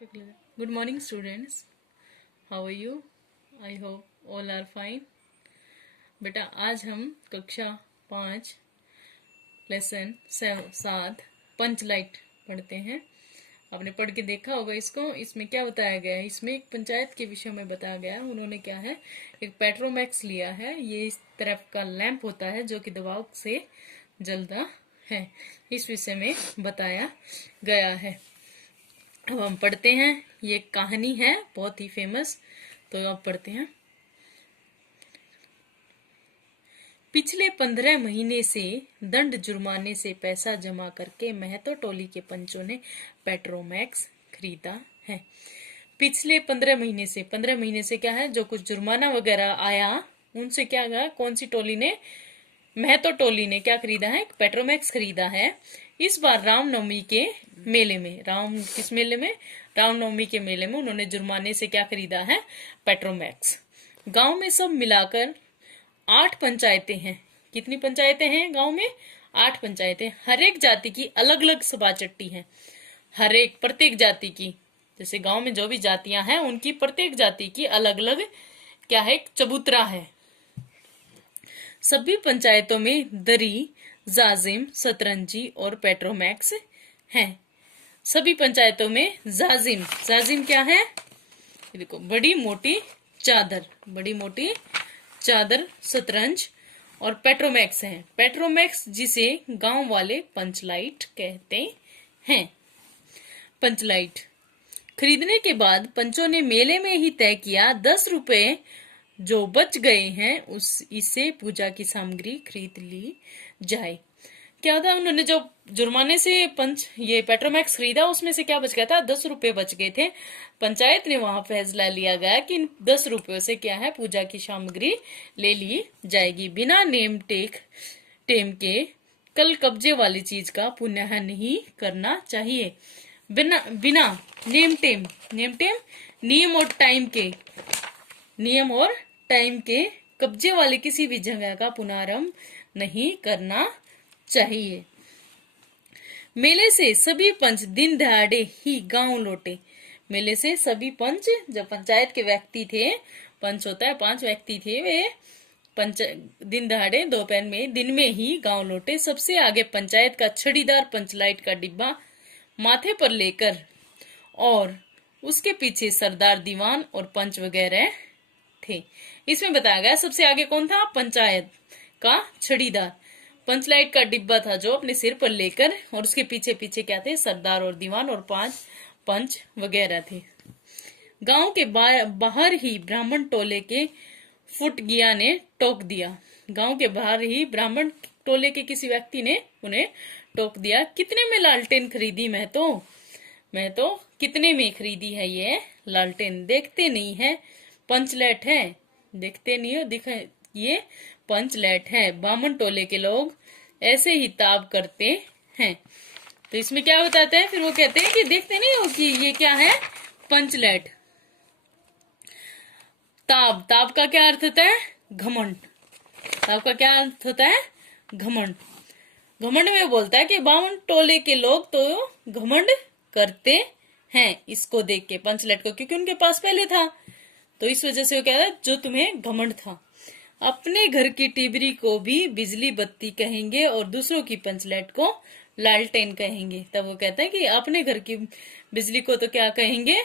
Good morning, students. How are you? I hope all are fine. बेटा आज हम कक्षा 5 लेसन 7 पंचलाइट पढ़ते हैं। आपने पढ़ के देखा होगा इसको। इसमें क्या बताया गया है? इसमें एक पंचायत के विषय में बताया गया है। उन्होंने क्या है, एक पेट्रोमैक्स लिया है। ये इस तरह का लैंप होता है जो कि दबाव से जलता है। इस विषय में बताया गया है। अब हम पढ़ते हैं। ये कहानी है बहुत ही फेमस, तो अब पढ़ते हैं। पिछले 15 महीने से दंड जुर्माने से पैसा जमा करके महतो टोली के पंचों ने पेट्रोमैक्स खरीदा है। पिछले 15 महीने से क्या है, जो कुछ जुर्माना वगैरह आया उनसे क्या हुआ, कौन सी टोली ने, महतो टोली ने क्या खरीदा है, पेट्रोमैक्स खरीदा है। इस बार रामनवमी के मेले में, किस मेले में, रामनवमी के मेले में उन्होंने जुर्माने से क्या खरीदा है, पेट्रोमैक्स। गांव में सब मिलाकर 8 पंचायतें हैं। कितनी पंचायतें हैं गांव में? 8 पंचायतें। हर एक जाति की अलग अलग सभा चट्टी है। प्रत्येक जाति की, जैसे गांव में जो भी जातियां हैं उनकी प्रत्येक जाति की अलग अलग क्या है, चबूतरा है। सभी पंचायतों में दरी, जाजिम, सतरंजी और पेट्रोमैक्स हैं। सभी पंचायतों में जाजिम क्या है, देखो, बड़ी मोटी चादर, सतरंज और पेट्रोमैक्स है। पेट्रोमैक्स जिसे गांव वाले पंचलाइट कहते हैं। पंचलाइट खरीदने के बाद पंचों ने मेले में ही तय किया 10 रुपए जो बच गए हैं इससे पूजा की सामग्री खरीद ली जाए। क्या था, उन्होंने जो जुर्माने से ये पेट्रोमैक्स खरीदा उसमें से क्या बच गया था, 10 रुपए बच गए थे। पंचायत ने वहां फैसला लिया गया कि इन 10 रुपयों से क्या है, पूजा की सामग्री ले ली जाएगी। बिना नेम टेम के कल कब्जे वाली चीज का पुनः नहीं करना चाहिए। बिना नेम टेम नियम और टाइम के कब्जे वाले किसी भी जगह का पुनरारंभ नहीं करना चाहिए। मेले से सभी पंच दिन दहाड़े ही गांव लौटे। मेले से सभी पंच, जब पंचायत के व्यक्ति थे, पंच होता है 5 व्यक्ति थे, वे दिन दहाड़े दोपहर में दिन में ही गांव लौटे। सबसे आगे पंचायत का छड़ीदार पंचलाइट का डिब्बा माथे पर लेकर और उसके पीछे सरदार दीवान और पंच वगैरह थे। इसमें बताया गया सबसे आगे कौन था, पंचायत का छड़ीदार। पंचलाइट का डिब्बा था जो अपने सिर पर लेकर, और उसके पीछे पीछे क्या थे, सरदार और दीवान और 5 पंच वगैरह थे। गांव के बाहर ही ब्राह्मण टोले के फुटगिया ने टोक दिया। गांव के बाहर ही ब्राह्मण टोले के किसी व्यक्ति ने उन्हें टोक दिया। कितने में लालटेन खरीदी? मैं तो कितने में खरीदी है ये लालटेन? देखते नहीं है, पंचलाइट है, देखते नहीं हो, ये पंचलाइट है। ब्राह्मण टोले के लोग ऐसे ही ताब करते हैं। तो इसमें क्या बताते हैं, फिर वो कहते हैं कि देखते नहीं हो कि ये क्या है, पंचलाइट। ताब का क्या अर्थ होता है, घमंड। ताब का क्या अर्थ होता है, घमंड। घमंड में बोलता है कि ब्राह्मण टोले के लोग तो घमंड करते हैं इसको देख के, पंचलाइट को, क्योंकि उनके पास पहले था, तो इस वजह से वो कह रहा है जो तुम्हें घमंड था। अपने घर की टिबरी को भी बिजली बत्ती कहेंगे और दूसरों की पंचलाइट को लालटेन कहेंगे। तब वो कहता है कि अपने घर की बिजली को तो क्या कहेंगे,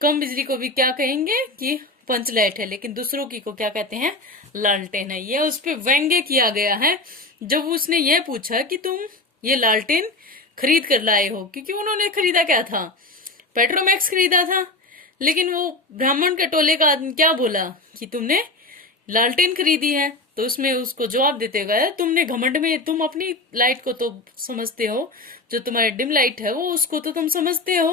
कम बिजली को भी क्या कहेंगे कि पंचलाइट है, लेकिन दूसरों की को क्या कहते हैं, लालटेन है। ये उस पर व्यंग्य किया गया है जब उसने ये पूछा कि तुम ये लालटेन खरीद कर लाए हो, क्योंकि उन्होंने खरीदा क्या था, पेट्रोमैक्स खरीदा था। लेकिन वो ब्राह्मण के टोले का आदमी क्या बोला कि तुमने लालटेन खरीदी है, तो उसमें उसको जवाब देते गए, तुमने घमंड में, तुम अपनी लाइट को तो समझते हो, जो तुम्हारी डिम लाइट है वो, उसको तो तुम समझते हो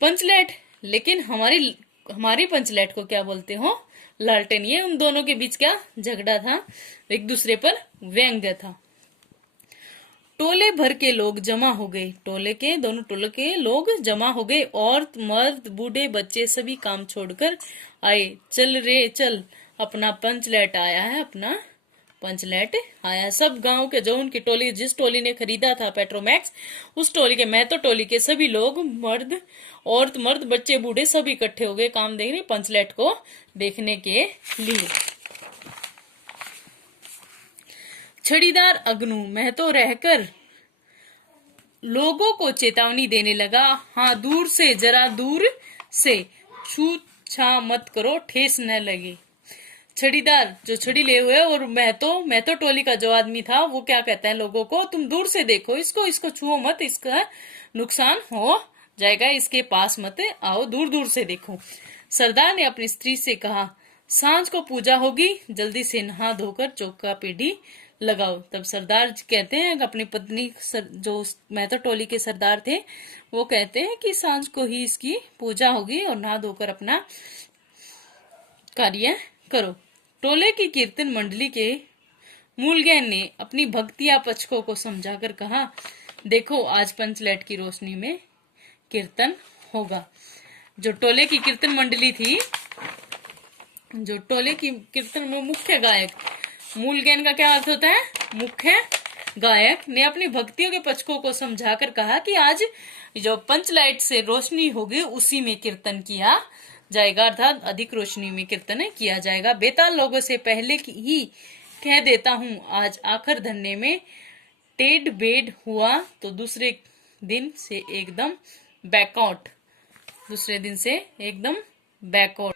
पंचलाइट, लेकिन हमारी पंचलाइट को क्या बोलते हो, लालटेन। ये उन दोनों के बीच क्या झगड़ा था, एक दूसरे पर व्यंग्य था। टोले भर के लोग जमा हो गए। दोनों टोले के लोग जमा हो गए। औरत, मर्द, बूढ़े, बच्चे सभी काम छोड़कर आए। चल रे चल, अपना पंचलाइट आया है, अपना पंचलेट आया। सब गांव के जो उनकी टोली, जिस टोली ने खरीदा था पेट्रोमैक्स, उस टोली के, महतो टोली के सभी लोग, मर्द, औरत मर्द, बच्चे बूढ़े सब इकट्ठे हो गए काम देखने, पंचलेट को देखने के लिए। छड़ीदार अग्नू महतो रहकर लोगों को चेतावनी देने लगा, हाँ दूर से, जरा दूर से, छू छा मत करो, ठेस न लगे। छड़ीदार जो छड़ी ले हुए, और महतो टोली का जो आदमी था वो क्या कहता है लोगों को, तुम दूर से देखो, इसको छुओ मत, इसका नुकसान हो जाएगा, इसके पास मत आओ, दूर दूर से देखो। सरदार ने अपनी स्त्री से कहा, सांझ को पूजा होगी, जल्दी से नहा धोकर चौका पीढ़ी लगाओ। तब सरदार कहते हैं अपनी पत्नी, जो महतो टोली के सरदार थे, वो कहते हैं कि सांझ को ही इसकी पूजा होगी और नहा धोकर अपना कार्य करो। टोले की कीर्तन मंडली के मूलगैन ने अपनी भक्तिया पचकों को समझाकर कहा, देखो आज पंचलेट की रोशनी में कीर्तन होगा। जो टोले की कीर्तन मंडली थी, जो टोले की कीर्तन में मुख्य गायक, मूलगैन का क्या अर्थ होता है, मुख्य गायक, ने अपनी भक्तियों के पचकों को समझाकर कहा कि आज जो पंचलाइट से रोशनी होगी उसी में कीर्तन किया जाएगा, अर्थात अधिक रोशनी में कीर्तन किया जाएगा। बेताल लोगों से पहले ही कह देता हूँ, आज आखिर धरने में टेढ़ बेड हुआ तो दूसरे दिन से एकदम बैकआउट, दूसरे दिन से एकदम बैकआउट।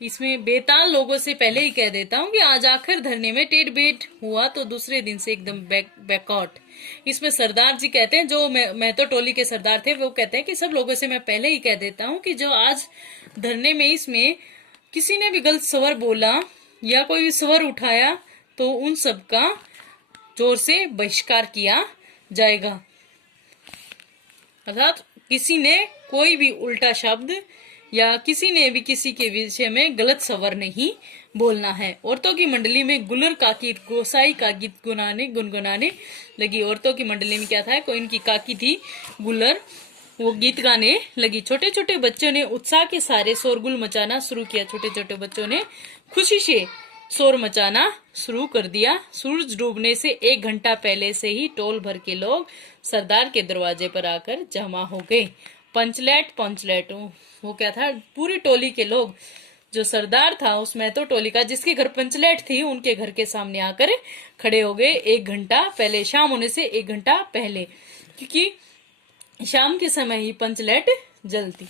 इसमें बेताल लोगों से पहले ही कह देता हूँ कि आज आखिर धरने में टेढ़ बेड हुआ तो दूसरे दिन से एकदम बैकआउट। इसमें सरदार जी कहते हैं, जो महतो टोली के सरदार थे, वो कहते हैं कि सब लोगों से मैं पहले ही कह देता हूँ कि जो आज धरने में इसमें किसी ने भी गलत स्वर बोला या कोई भी स्वर उठाया तो उन सब का जोर से बहिष्कार किया जाएगा। अर्थात किसी ने कोई भी उल्टा शब्द या किसी ने भी किसी के विषय में गलत स्वर नहीं बोलना है। औरतों की मंडली में गुलर काकी गोसाई का गीत गुनगुनाने लगी। औरतों की मंडली में क्या था, कोई इनकी काकी थी गुलर, वो गीत गाने लगी। छोटे छोटे बच्चों ने उत्साह के सारे शोरगुल मचाना शुरू किया। छोटे छोटे बच्चों ने खुशी से शोर मचाना शुरू कर दिया। सूरज डूबने से 1 घंटा पहले से ही टोल भर के लोग सरदार के दरवाजे पर आकर जमा हो गए। पंचलेट वो क्या था, पूरी टोली के लोग, जो सरदार था उस महतो टोली का जिसके घर पंचलेट थी, उनके घर के सामने आकर खड़े हो गए 1 घंटा पहले, शाम होने से 1 घंटा पहले, क्योंकि शाम के समय ही पंचलेट जलती।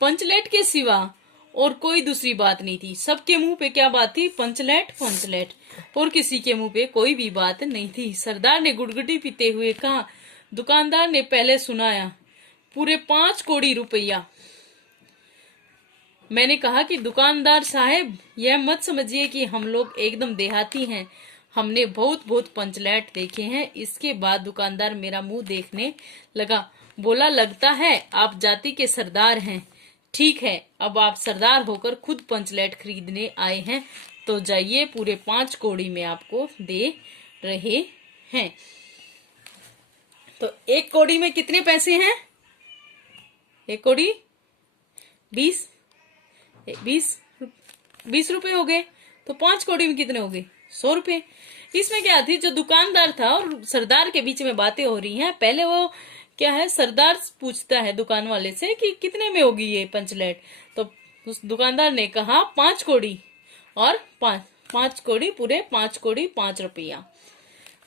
पंचलेट के सिवा और कोई दूसरी बात नहीं थी। सबके मुंह पे क्या बात थी, पंचलेट पंचलेट, और किसी के मुंह पे कोई भी बात नहीं थी। सरदार ने गुड़गुड़ी पीते हुए कहा, दुकानदार ने पहले सुनाया, पूरे 5 कौड़ी रुपया। मैंने कहा कि दुकानदार साहब, यह मत समझिए कि हम लोग एकदम देहाती हैं, हमने बहुत बहुत पंचलेट देखे हैं। इसके बाद दुकानदार मेरा मुंह देखने लगा, बोला, लगता है आप जाति के सरदार हैं। ठीक है, अब आप सरदार होकर खुद पंचलेट खरीदने आए हैं तो जाइए, पूरे 5 कौड़ी में आपको दे रहे हैं। तो 1 कौड़ी में कितने पैसे हैं, 1 कौड़ी 20 रुपए हो गए, तो 5 कौड़ी में कितने हो गए, 100 रुपए। इसमें क्या थी, जो दुकानदार था और सरदार के बीच में बातें हो रही हैं। पहले वो क्या है, सरदार पूछता है दुकान वाले से कि कितने में होगी ये पंचलेट, तो उस दुकानदार ने कहा 5 कौड़ी, और 5 कौड़ी, पूरे 5 कौड़ी 5 रुपया।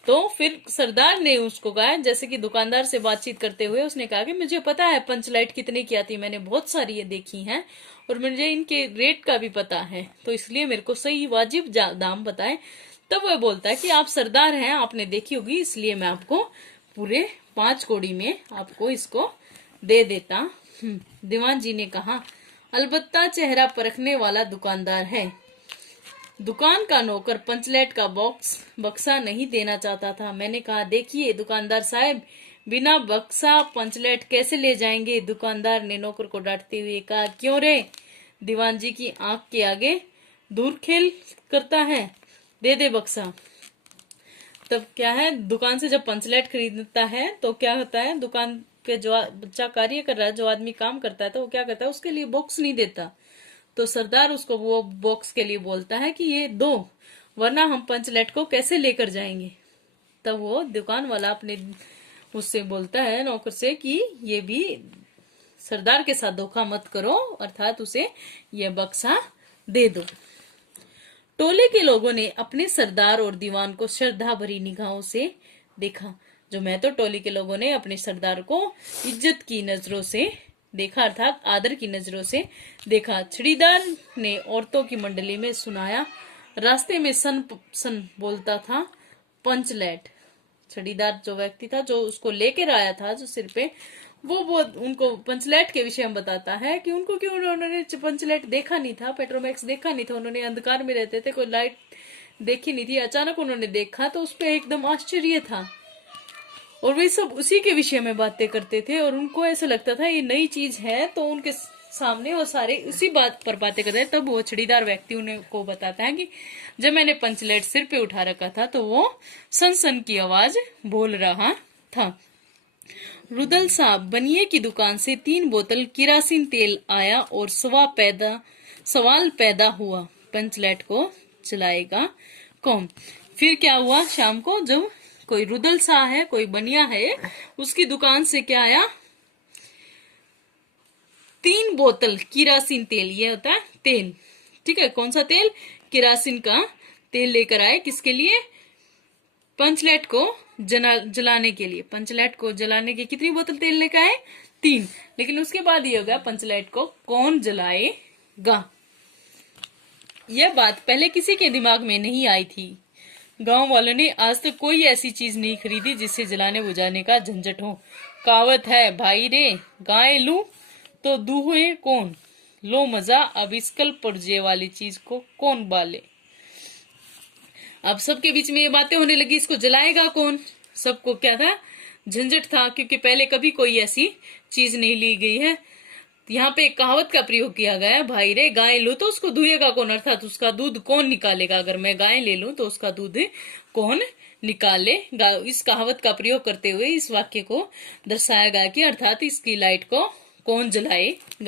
तो फिर सरदार ने उसको कहा, जैसे कि दुकानदार से बातचीत करते हुए उसने कहा कि मुझे पता है पंचलाइट कितने की आती है, मैंने बहुत सारी ये देखी हैं और मुझे इनके रेट का भी पता है, तो इसलिए मेरे को सही वाजिब दाम बताए। तब वह बोलता है कि आप सरदार हैं, आपने देखी होगी, इसलिए मैं आपको पूरे 5 कौड़ी में आपको इसको दे देता। दीवान जी ने कहा, अलबत्ता चेहरा परखने वाला दुकानदार है। दुकान का नौकर पंचलेट का बक्सा नहीं देना चाहता था। मैंने कहा, देखिए दुकानदार साहब, बिना बक्सा पंचलेट कैसे ले जाएंगे। दुकानदार ने नौकर को डांटते हुए कहा, क्यों रे, दीवान जी की आंख के आगे दूर खेल करता है, दे दे बक्सा। तब क्या है, दुकान से जब पंचलेट खरीदता है तो क्या होता है, दुकान के जो बच्चा कार्य कर रहा है, जो आदमी काम करता है, तो वो क्या करता है, उसके लिए बॉक्स नहीं देता। तो सरदार उसको वो बॉक्स के लिए बोलता है कि ये दो, वरना हम पंचलेट को कैसे लेकर जाएंगे। तब वो दुकान वाला अपने उससे बोलता है नौकर से कि ये भी सरदार के साथ धोखा मत करो, अर्थात उसे यह बक्सा दे दो। टोले के लोगों ने अपने सरदार और दीवान को श्रद्धा भरी निगाहों से देखा। जो मैं तो टोली के लोगों ने अपने सरदार को इज्जत की नजरों से देखा, अर्थात आदर की नजरों से देखा। छड़ीदार ने औरतों की मंडली में सुनाया। रास्ते में सन सन बोलता था पंचलेट। छड़ीदार जो व्यक्ति था जो उसको लेकर आया था जो सिर पे, वो उनको पंचलेट के विषय में बताता है कि उनको क्यों उन्होंने पंचलेट देखा नहीं था, पेट्रोमैक्स देखा नहीं था, उन्होंने अंधकार में रहते थे, कोई लाइट देखी नहीं थी, अचानक उन्होंने देखा तो उस पर एकदम आश्चर्य था और वे सब उसी के विषय में बातें करते थे और उनको ऐसा लगता था ये नई चीज है, तो उनके सामने वो सारे उसी बात पर बातें करते हैं। तब वो छड़ीदार व्यक्ति उनको बताता है कि जब मैंने पंचलेट सिर पे उठा रखा था तो वो सन सन की आवाज बोल रहा था। रुदल साहब बनिए की दुकान से 3 बोतल किरासिन तेल आया और सवाल पैदा हुआ, पंचलेट को चलाएगा कौन। फिर क्या हुआ, शाम को जब कोई रुदल सा है, कोई बनिया है, उसकी दुकान से क्या आया, 3 बोतल किरासिन तेल, ये होता है तेल, ठीक है, कौन सा तेल, किरासिन का तेल लेकर आए, किसके लिए, पंचलेट को जलाने के लिए। पंचलेट को जलाने के कितनी बोतल तेल लेकर आए, 3, लेकिन उसके बाद ये हो गया पंचलेट को कौन जलाएगा। यह बात पहले किसी के दिमाग में नहीं आई थी। गांव वालों ने आज तक कोई ऐसी चीज नहीं खरीदी जिससे जलाने बुझाने का झंझट हो। कहावत है, भाई रे गाय लू तो दूहे कौन, लो मजा अब इसकल पुर्जे वाली चीज को कौन बाले। अब सबके बीच में ये बातें होने लगी, इसको जलाएगा कौन, सबको क्या था, झंझट था, क्योंकि पहले कभी कोई ऐसी चीज नहीं ली गई है। यहाँ पे एक कहावत का प्रयोग किया गया है, भाई रे गाय लो तो उसको दुहेगा कौन, अर्थात उसका दूध कौन निकालेगा, अगर मैं गाय ले लूं तो उसका दूध कौन निकालेगा। इस कहावत का प्रयोग करते हुए इस वाक्य को दर्शाया गया कि अर्थात इसकी लाइट को कौन जलाएगा।